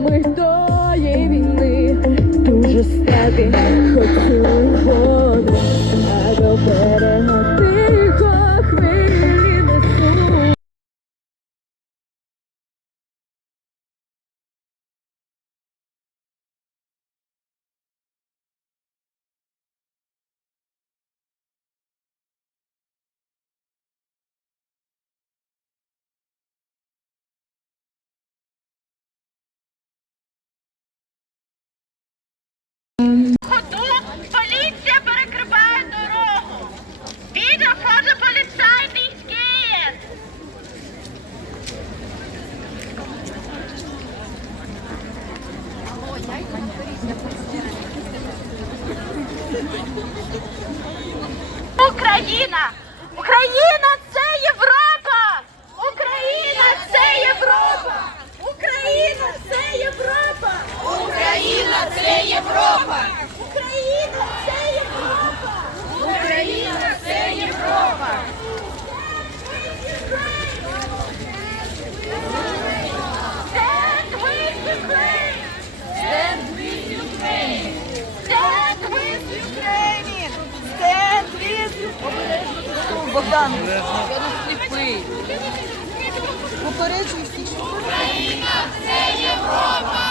жертвами тої війни дуже стати хотіли воду, а добре. Богдан, сліпий. Попереджуй всіх, що Україна це Європа.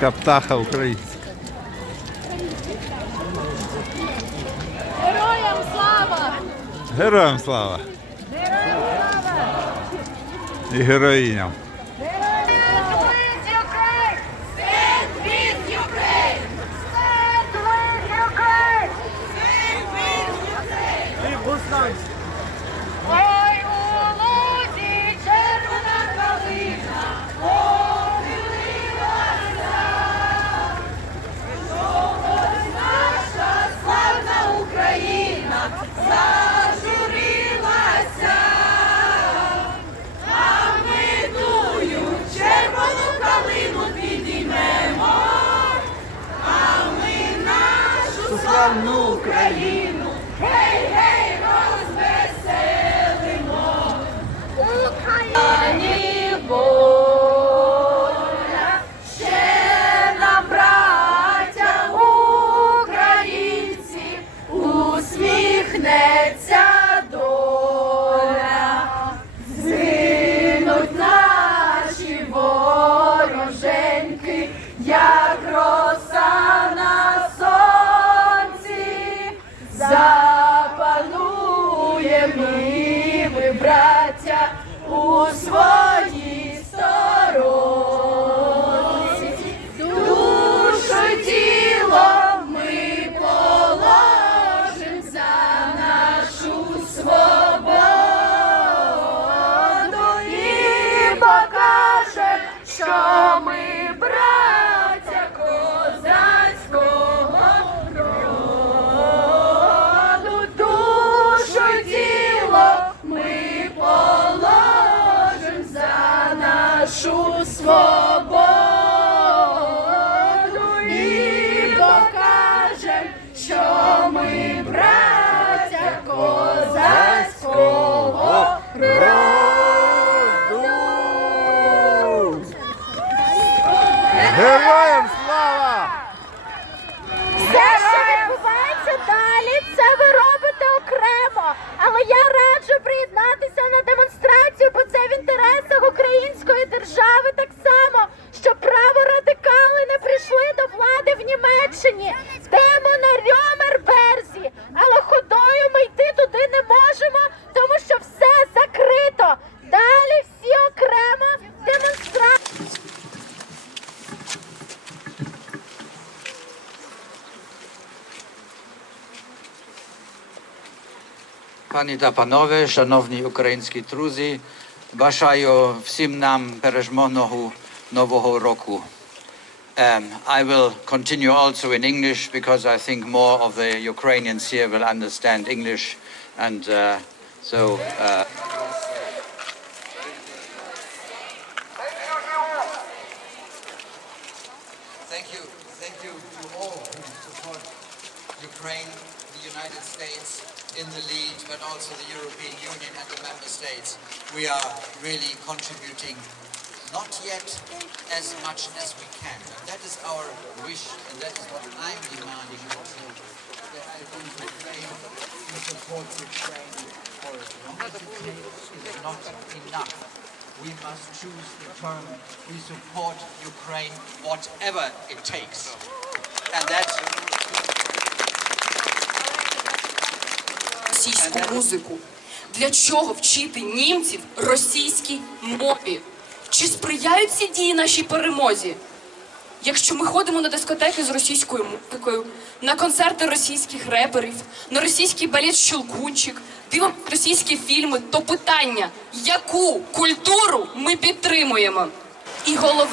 Така птаха українська. Героям слава! Героям слава! Героям слава! І героїням. Пані та панове, шановні українські друзі, бажаю всім нам переможного нового року. Um, I will continue also in English because I think more of the Ukrainians here will understand English, and uh, so. Uh, States in the lead, but also the European Union and the member states. We are really contributing not yet as much as we can. And that is our wish, and that is what I'm demanding also. That I think Ukraine, to support Ukraine for takes is not enough. We must choose the term, we support Ukraine whatever it takes. And that's російську музику. Для чого вчити німців російській мові? Чи сприяють ці дії нашій перемозі? Якщо ми ходимо на дискотеки з російською музикою, на концерти російських реперів, на російський балет Щелкунчик, дивимо російські фільми, то питання, яку культуру ми підтримуємо? І головне.